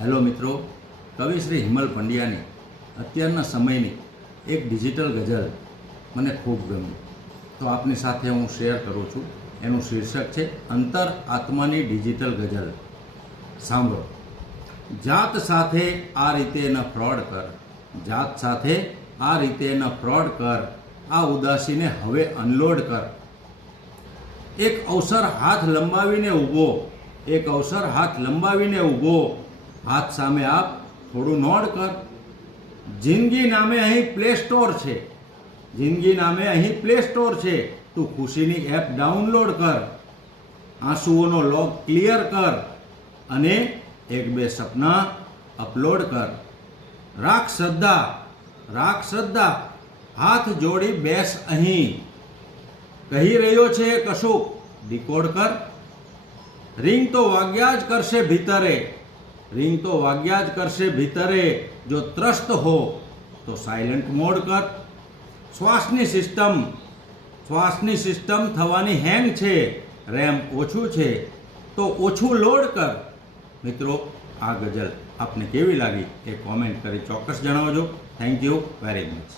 Hello મિત્રો, કવિ શ્રી હિમલ પંડ્યાની અત્યારના સમયની એક ડિજિટલ ગઝલ મને ખૂબ ગમી, તો આપની સાથે હું શેર કરું છું. એનું શીર્ષક છે અંતર આત્માની ડિજિટલ ગઝલ. સાંભળો. જાત સાથે આ રીતે ન ફ્રોડ કર, જાત સાથે આ રીતે ન ફ્રોડ કર, આ ઉદાસીને હવે અનલોડ કર. એક અવસર હાથ લંબાવીને ઊભો, એક અવસર હાથ લંબાવીને ઊભો, હાથ સામે આપ થોડું નોડ કર. જિંદગી નામે અહીં પ્લે સ્ટોર છે, જિંદગી નામે અહીં પ્લે સ્ટોર છે, તું ખુશીની એપ ડાઉનલોડ કર. આંસુઓનો લોગ ક્લિયર કર અને એક બે સપના અપલોડ કર. રાખ શ્રદ્ધા, રાખ શ્રદ્ધા, હાથ જોડી બેસ અહીં. કહી રહ્યો છે કશુંક ડીકોડ કર. રિંગ તો વાગ્યા જ કરશે ભીતરે, રિંગ તો વાગ્યા જ કરશે ભીતરે, જો ત્રસ્ત હો તો સાયલન્ટ મોડ કર. શ્વાસની સિસ્ટમ થવાની હેંગ છે, રેમ ઓછું છે તો ઓછું લોડ કર. મિત્રો, આ ગઝલ આપને કેવી લાગી એ કોમેન્ટ કરી ચોક્કસ જણાવજો. Thank you very much.